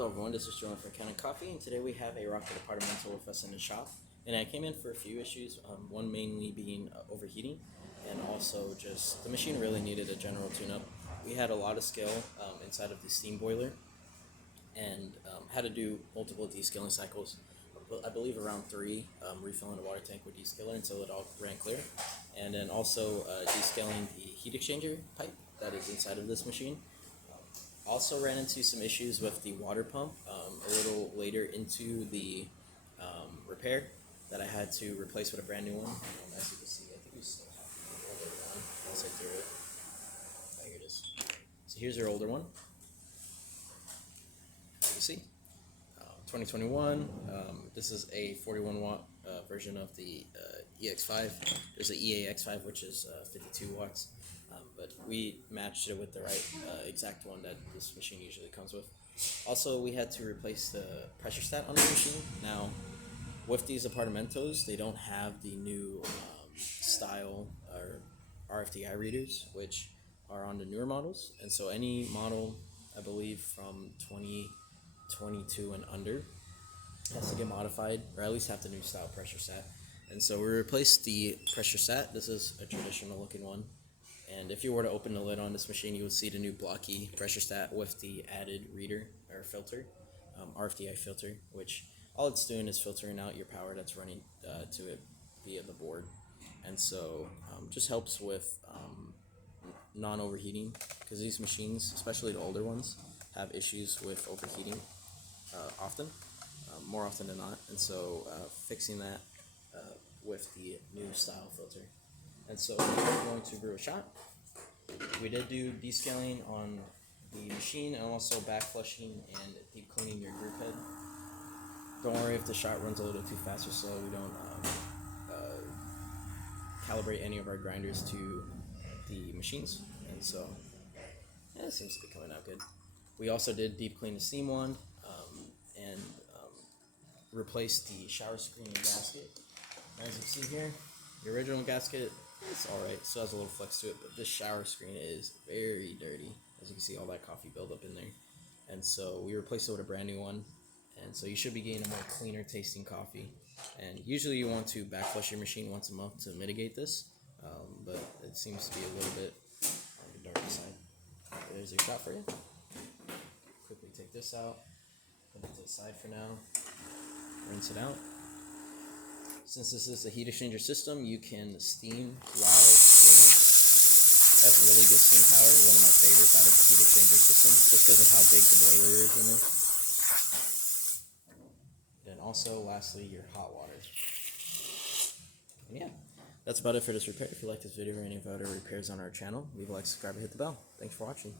Hello everyone, this is Joan from Kanen Coffee, and today we have a rocket Appartamento with us in the shop. And I came in for a few issues, one mainly being overheating, and also just the machine really needed a general tune-up. We had a lot of scale inside of the steam boiler, and had to do multiple descaling cycles. I believe around 3, refilling the water tank with descaler until it all ran clear, and then also descaling the heat exchanger pipe that is inside of this machine. Also ran into some issues with the water pump a little later into the repair that I had to replace with a brand new one. As you can see, I think we still have the older one. Once I threw it. Oh, here it is. So here's your older one. As you can see, 2021. This is a 41 watt version of the EX5. There's an EAX5 which is 52 watts. But we matched it with the right exact one that this machine usually comes with. Also, we had to replace the pressure stat on the machine. Now, with these Appartamentos, they don't have the new style or RFDI readers, which are on the newer models. And so any model, I believe, from 2022 and under has to get modified, or at least have the new style pressure stat. And so we replaced the pressure stat. This is a traditional looking one. And if you were to open the lid on this machine, you would see the new blocky pressure stat with the added reader or filter, RFDI filter, which all it's doing is filtering out your power that's running to it via the board. And so just helps with non-overheating, because these machines, especially the older ones, have issues with overheating often, more often than not. And so fixing that with the new style filter. And so we're going to brew a shot. We did do descaling on the machine and also back flushing and deep cleaning your group head. Don't worry if the shot runs a little too fast or slow. We don't calibrate any of our grinders to the machines. And so it seems to be coming out good. We also did deep clean the steam one and replaced the shower screen and gasket. As you can see here, the original gasket, it's alright, still has a little flex to it, but this shower screen is very dirty. As you can see, all that coffee buildup in there. And so we replaced it with a brand new one. And so you should be getting a more cleaner tasting coffee. And usually you want to back flush your machine once a month to mitigate this, but it seems to be a little bit on the dark side. There's your shot for you. Quickly take this out, put it to the side for now, rinse it out. Since this is a heat exchanger system, you can steam while steaming. That's really good steam power, one of my favorites out of the heat exchanger systems, just because of how big the boiler is in it. Then also, lastly, your hot water. And yeah, that's about it for this repair. If you like this video or any of our other repairs on our channel, leave a like, subscribe, and hit the bell. Thanks for watching.